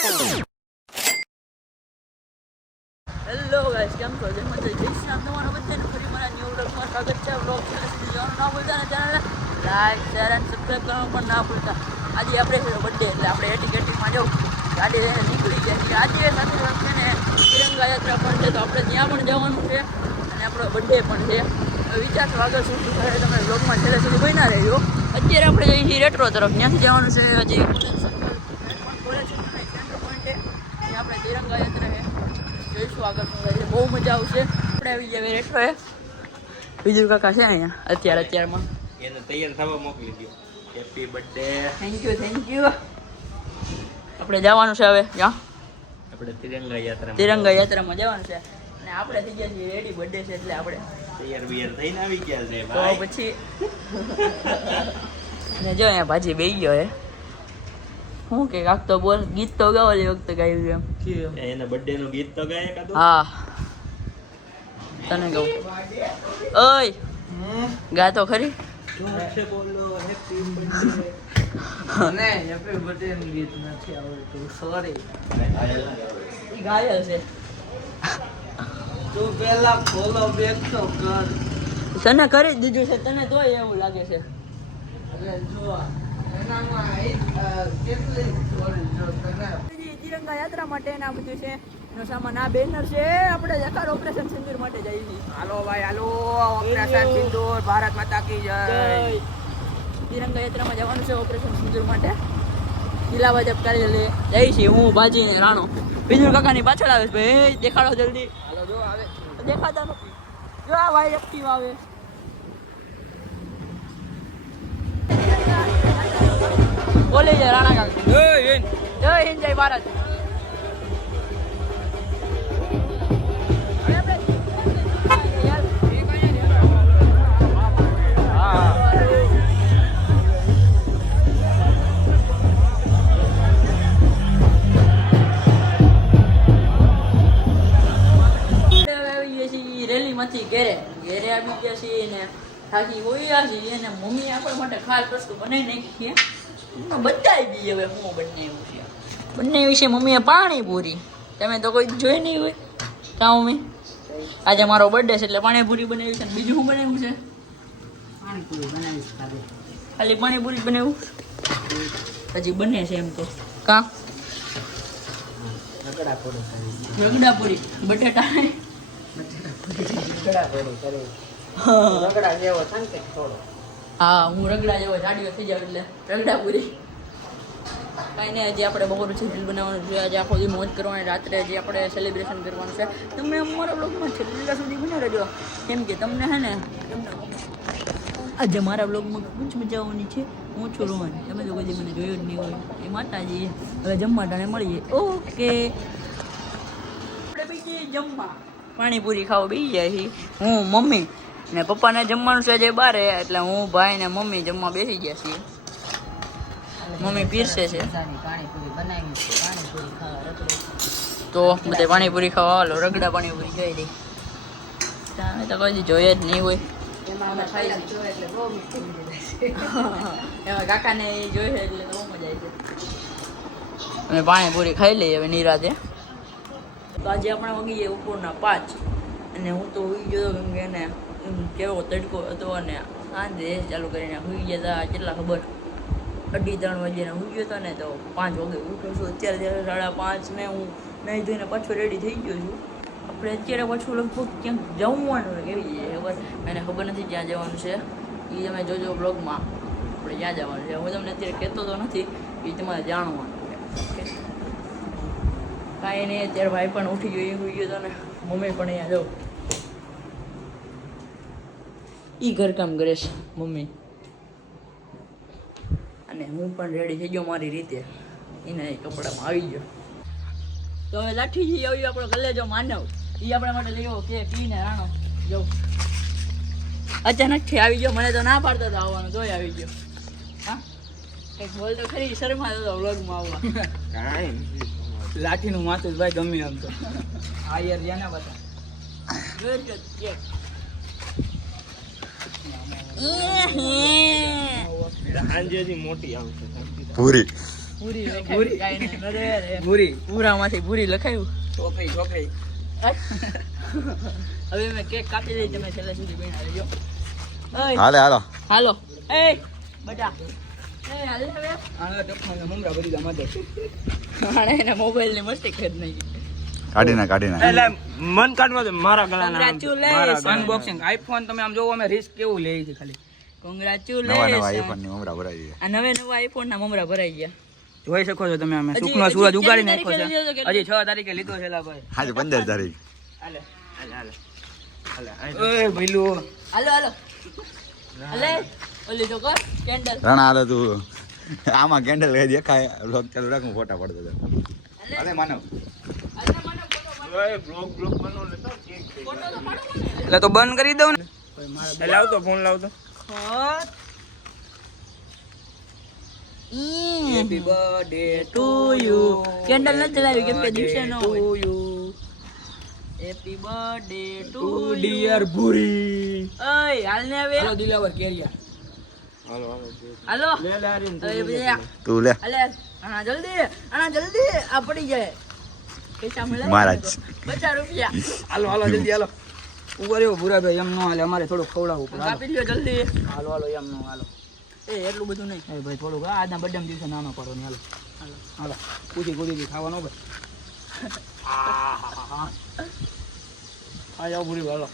Hello guys, કેમ છો? જય માતા જય શ્રી રામ. તમારા બધાને ફરી મારા ન્યૂ વ્લોગમાં સ્વાગત છે. વ્લોગ જોવાનું ના ભૂલતા ને ચેનલને લાઈક શેર અને સબસ્ક્રાઈબ કરવાનું પણ ના ભૂલતા. આજે આપણે બર્થડે એટલે આપણે એટીકેટીમાં જવું ગાડી લઈને નીકળી જાય છે. આજે સાથે છે ને તિરંગા યાત્રા પણ છે, તો આપણે ત્યાં પણ જવાનું છે અને આપણો બર્થડે પણ છે. વિચારશો આગળ શું થાય, તમે વ્લોગમાં છેલ્લે સુધી બન્યા રહેજો. અત્યારે આપણે જઈએ છીએ રેટ્રો તરફ. ત્યાંથી જવાનું છે હજી કોલેજ સેન્ટર પોઈન્ટે, ત્યાં આપણે તિરંગા યાત્રા છે. જોઈશું આગળ શું થાય છે. બહુ મજા આવશે. આપણે આવી જાય રેટ્રો એ બીજું કાકા છે અહીંયા અત્યારમાં એને તૈયાર થવા મોકલી દો. Happy birthday. Thank you. આપણે જવાનું છે હવે ક્યાં? આપણે તિરંગા યાત્રામાં જવાનું છે અને આપણે થઈ ગયા છીએ રેડી. બર્થડે છે એટલે આપણે તૈયાર બિયાર થઈને આવી ગયા છે તો ભાઈ. પછી ને જો અહીંયા ભાજી બેસી ગયો હે. શું કે કાક તો બોલ, ગીત તો ગાવ ઓલી વખતે ગાયું એમ. એના બર્થડે નું ગીત તો ગાય કાદો. હા તને કહું, ઓય ગા તો ખરી. બોલો હેપી બર્થડે. મને હેપી બર્થડે નું ગીત નથી આવડતું, સોરી. ઈ ગાયલ છે. તું પેલા ફોલો બેક તો કર. તને કરી જ દીધું છે, તને તોય એવું લાગે છે. એટલે જો એનામાં કેટલી સોરી જો તને તિરંગા યાત્રા માટે ના બધું છે એનો સામાન. આ બેનર છે. આપણે જકાર ઓપરેશન સિંદૂર માટે જઈએ છીએ. હાલો ભાઈ હાલો, ઓપરેશન સિંદૂર, ભારત માતા કી જય. તિરંગા યાત્રામાં જવાનું છે ઓપરેશન સિંદૂર માટે. જિલ્લા ભાજપ કાર્યાલય જઈ છીએ. હું બાજી ને રાણો બીજું કાકાની પાછળ આવે છે. ભાઈ દેખાડો જલ્દી. હાલો જો આવે. દેખાતા નથી. જો આ ભાઈ એક્ટિવ આવે. બોલે છે રાણા કાકા. જય હિન્દ જય ભારત. રેલીમાંથી ઘેરે આવી ગયા છીએ ને થાકી હોયા છીએ ને મમ્મી આપણા માટે ખાસ વસ્તુ બનાવી નાખી છે. બધાય બી હવે હું બનાવ્યું છે. બનાવી છે મમ્મીએ પાણીપુરી. તમે તો કોઈ જોઈ નહીં હોય. કાં મમ્મી આજે મારો બર્થડે છે એટલે પાણીપુરી બનાવી છે. બીજું શું બનાવ્યું છે? પાણીપુરી બનાવીશ ખાલી પાણીપુરી બનાવ્યું હજી બને છે એમ તો. કાં રગડાપુરી બટેટા રગડા જેવો થાય ને થોડો. હા, હું રગડા જેવો જાડીઓ થઈ જાવ એટલે રગડાપુરી. કાંઈ નહીં, હજી આપણે બપોર પછી રીલ બનાવવાનું છે. આજે આખો દી મોજ કરવાની, રાત્રે હજી આપણે સેલિબ્રેશન કરવાનું છે. તમે અમારા બ્લોગમાં છેલ્લા સુધી બની રહેજો, કેમ કે તમને હે ને આજે મારા બ્લોગમાં ખૂબ જ મજા આવવાની છે. હું છું રોહન. તમે તો કદી મને જોયો જ નહીં હોય. એ માતાજી હવે જમવા ટાણે મળીએ. ઓકે, આપણે બીજી જમવા પાણીપુરી ખાવા બેસી જાય છે. હું મમ્મી ને પપ્પાને જમવાનું છે જે બારે, એટલે હું ભાઈ ને મમ્મી જમવા બેસી ગયા છીએ. મમ્મી પીરસે છે પાણીપુરી બનાવી છે. પાણીપુરી ખાવા રગડો તો બધે પાણીપુરી ખાવા હાલો. રગડા પાણીપુરી જોઈ દઈ. તમે તો કદી જોઈએ જ નહીં હોય. એમાં ખાઈ એટલે બહુ મીઠી મીઠી એમાં કાકાને એ જોઈ છે એટલે બહુ મજા આવી છે. અમે પાણીપુરી ખાઈ લઈએ હવે નિરાતે. તો આજે આપણે વાગીએ ઉપરના 5 અને હું તો સુઈ ગયો કેમ કે એને કેવો તડકો હતો અને સાંજે ચાલુ કરીને સુઈ ગયા હતા. કેટલા ખબર 2:30 વાગ્યાને સુઈ ગયો હતો ને તો 5 વાગે ઉઠ્યો છું. અત્યારે 5:30 ને હું નહીં ધોઈને પાછો રેડી થઈ ગયો છું. આપણે અત્યારે પાછું લગભગ ક્યાંક જમવાનું કેવી જાય ખબર એને ખબર નથી ક્યાં જવાનું છે. એ તમે જોજો બ્લોગમાં આપણે ક્યાં જવાનું છે. હું તમને અત્યારે કહેતો તો નથી, એ તમારે જાણવાનું છે. કાંઈ નહીં, અત્યારે ભાઈ પણ ઉઠી ગયો, એ સુઈ ગયો હતો ને મમ્મી પણ અહીંયા જાઉં એ ઘરકામ કરે છે મમ્મી. અને હું પણ રેડી થઈ ગયો મારી રીતે. એના કપડામાં આવી ગયો. તો હવે લાઠીજી આવી આપણો કલેજો માનવ. એ આપણા માટે લઈ આવ્યો કેક પીને રાણો જો અચાનકથી આવી ગયો. મને તો ના પાડતો હતો આવવાનું, તોય આવી ગયો. હા કંઈક બોલ તો ખરી. શરમાતો હતો વ્લોગમાં આવવા. કાંઈ લાઠીનું માથું ભાઈ ગમે એમ તો આ યાર જેને બતા કેક સાંજેથી મોટી આવશે પૂરી પૂરી લખાયું કાંઈ નહીં રે પૂરી પૂરામાંથી પૂરી લખાયું છોકરી હવે મેં કેક કાપી દઈ તમે છેલ્લે સુધી બના લેજો હાલે હાલો હાલો એ બટા એ હાલ હવે આના ટપમાં મમરા બધી ગામ દે આણે એના મોબાઈલ ની મસ્તી કરી નાખી કાઢી ના એટલે મન કાઢવા દે મારા ગળાના Congratulations. અનબોક્સિંગ આઈફોન તમે આમ જોવો અમે રિસ્ક કેવું લે છે ખાલી નવા નવા કોંગ્રેચ્યુલેશન આઈફોન ની ઉમરા ભરાઈ ગયા આ નવા આઈફોન ના મમરા ભરાઈ ગયા જોઈ શકો છો તમે અમે હજી- સુખનો હજી સૂરજ ઉગાડી કેટલી નાખ્યો છે તારીખે લીધો હજી તો 6 તારીખે લીધો છે લા ભાઈ આજે 15 તારીખ ઓય ભઈલું હાલો હાલો અલે ઓલી તો કર કેન્ડલ રણા હાલે તું આમાં કેન્ડલ કઈ દેખાય બ્લોગ ચાલુ રાખું ફોટા પડતો હતો હાલે માનવ એટલે તો બંધ કરી દઉં ને લાવતો ફોન લાવતો happy birthday to you candle ન જલાવી કેમ કે દિવસે ન હોય હેપી બર્થડે ટુ ડિયર ભૂરી ઓય હાલ ને હવે હાલો દિલાવર કેરિયા હાલો લે લે અરે ભૈયા તું લે અલે આના જલ્દી આ પડી જાય પૈસા મળે મહારાજ. 50 રૂપિયા હાલો હાલો જલ્દી હાલો ઉભા રહ્યો ભૂરાભાઈ એમ નો હાલે અમારે થોડું ખવડાવવું પડે હાલો. કાપી લ્યો જલ્દી હાલો હાલો એમ નો હાલો એ એટલું બધું નહીં એ ભાઈ થોડુંક આજના બર્થડે દિવસે નાનો કરો ને હાલો હાલો પૂછી પૂછી ખાવાનો ભાઈ આ જાઓ ભૂરી હાલો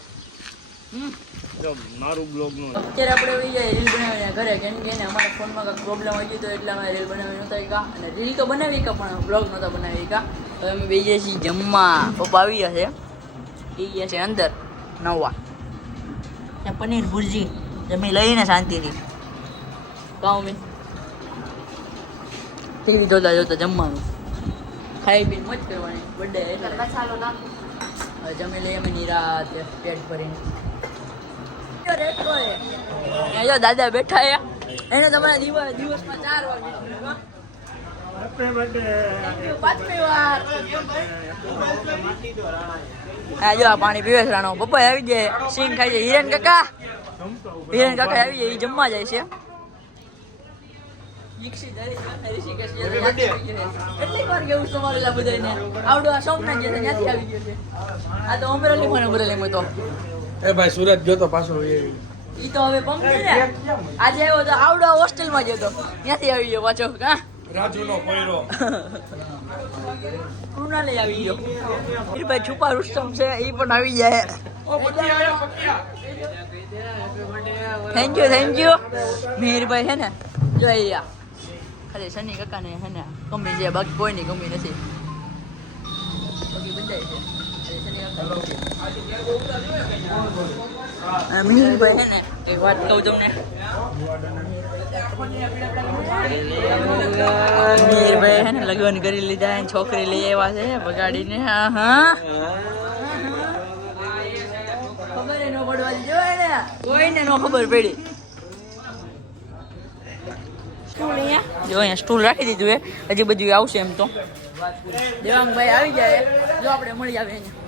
મારું બ્લોગ નું અત્યારે આપણે વહી જાય રીલ બનાવીને ઘરે કેમ કે એને અમારા ફોનમાં કંઈક પ્રોબ્લેમ આવી ગયો તો એટલે અમે રીલ બનાવી નહોતા શીખા અને રીલ તો બનાવી કા પણ બ્લોગ નહોતા બનાવી શીખા તો અમે બે જઈએ છીએ જમવા પપ્પા આવી ગયા છે એ ગયા છે અંદર નવા ને પનીર ભુરજી જમી લઈને શાંતિથી કાઉ મેં ટીવી જોતા જોતા જમવાનું ખાઈ પીને મોજ કરવાની બર્થડે એટલે મસાલો નાખો હવે જમી લઈએ અમે નિરાત પેટ ભરીને જો દાદા બેઠા એને તમારા દિવસમાં 4 વાર પાંચમી વાર હા જો આ પાણી પીવે છે રાણો પપ્પા આવી જાય સિંગ ખાઈ જાય હિરેન કાકા આવી જાય એ જમવા જાય છે કેટલી વાર કેવું તમારે બધાને આવડું આ શોપ ના ત્યાંથી આવી ગયો છે આ તો અમરેલીમાં તો એ ભાઈ સુરત ગયો તો પાછો ઈ તો હવે પંક્તિ ને આજે આવ્યો તો આવડો હોસ્ટેલમાં ગયો તો ત્યાંથી આવી ગયો પાછો કા રાજુનો કોયરો કૃણાલી આવી ગયો વીરભાઈ છુપા રુસ્તમ છે ઈ પણ આવી જાય થેન્ક યુ મિહિરભાઈ છે ને જો અહીંયા ખાલી શનિ કાકાને છે ને કમી છે બાકી કોઈ ની કમી નથી બાકી બંધાય છે ખાલી શનિ કાકા મિહિરભાઈ છે ને એક વાત કહું તમને મિહિરભાઈ છે ને લગ્ન કરી લીધા અને છોકરી લઈ આવ્યા છે બગાડીને હા ખબર ન પડવા દીધો એને કોઈને ન ખબર પડી જો અહીંયા સ્ટૂલ રાખી દીધું હજી બધું આવશે એમ તો દેવાંગભાઈ આવી જાય જો આપણે મળી આવે અહીંયા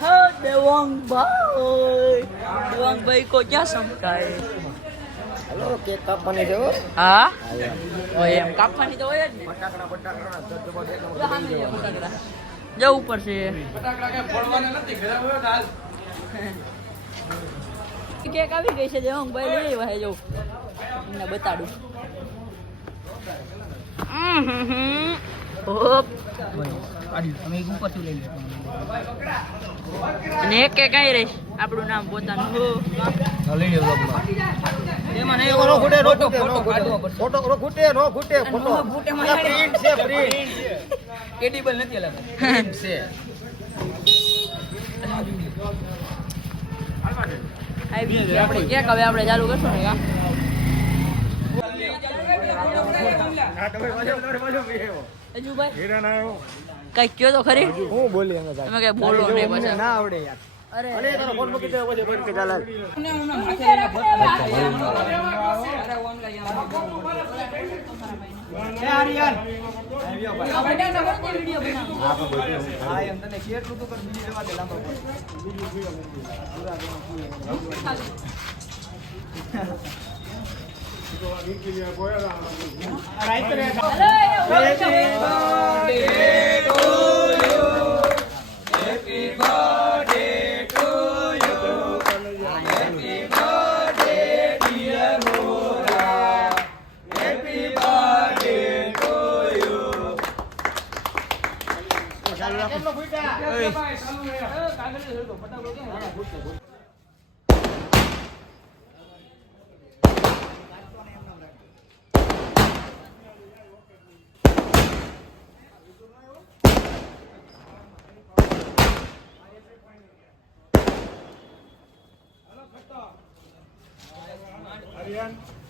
હા દેવાંગભાઈ કો ક્યાં સમકાય હેલો કેક કાપવાની છે હા હોય એમ કાપવાની તો હોય જ ને જવું પડશે કેક આવી ગઈ છે દેવાંગભાઈ લઈ આવ્યા જવું તમને બતાડું અને એક કે કઈ રહીશ આપણું નામ પોતાનું એડિબલ નથી અલગ છે આપણે કેક હવે આપણે ચાલુ કરશું ને હજુ ભાઈ કઈ કયો તો ખરી હું બોલી તમે કઈ બોલો નહીં પછી ના આવડે યાર અરે તારો ફોન મૂકી દે પછી બંધ કે ચાલ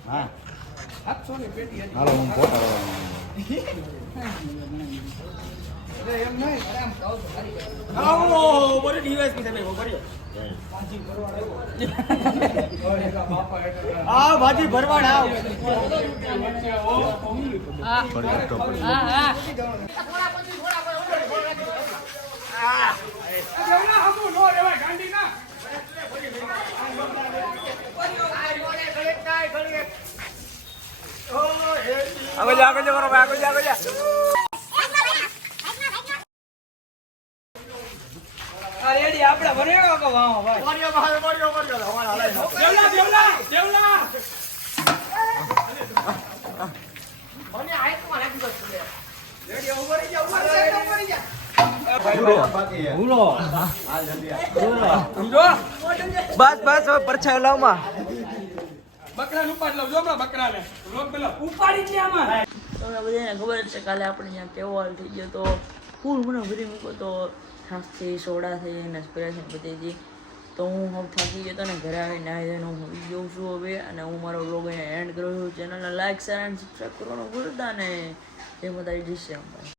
હા હાલો હું ફોટા પાડવાનો. બસ બસ હવે પરછાયો લાવમાં તમને બધાને ખબર જ છે કાલે આપણે ત્યાં કેવો હાલ થઈ ગયો તો ફૂલ મને ભરી મૂકો તો છાસથી સોડાથી અને સ્પ્રેથી બધીથી તો હું હવે થાકી ગયો હતો ને ઘરે આવીને નાહી ધોઈને હું હોઈ ગયો છું હવે અને હું મારો બ્લોગ અહીંયા એન્ડ કરું છું. ચેનલને લાઈક શેર અને સબસ્ક્રાઈબ કરવાનું ભૂલતા ને જે માતાજી જય શ્રી રામ.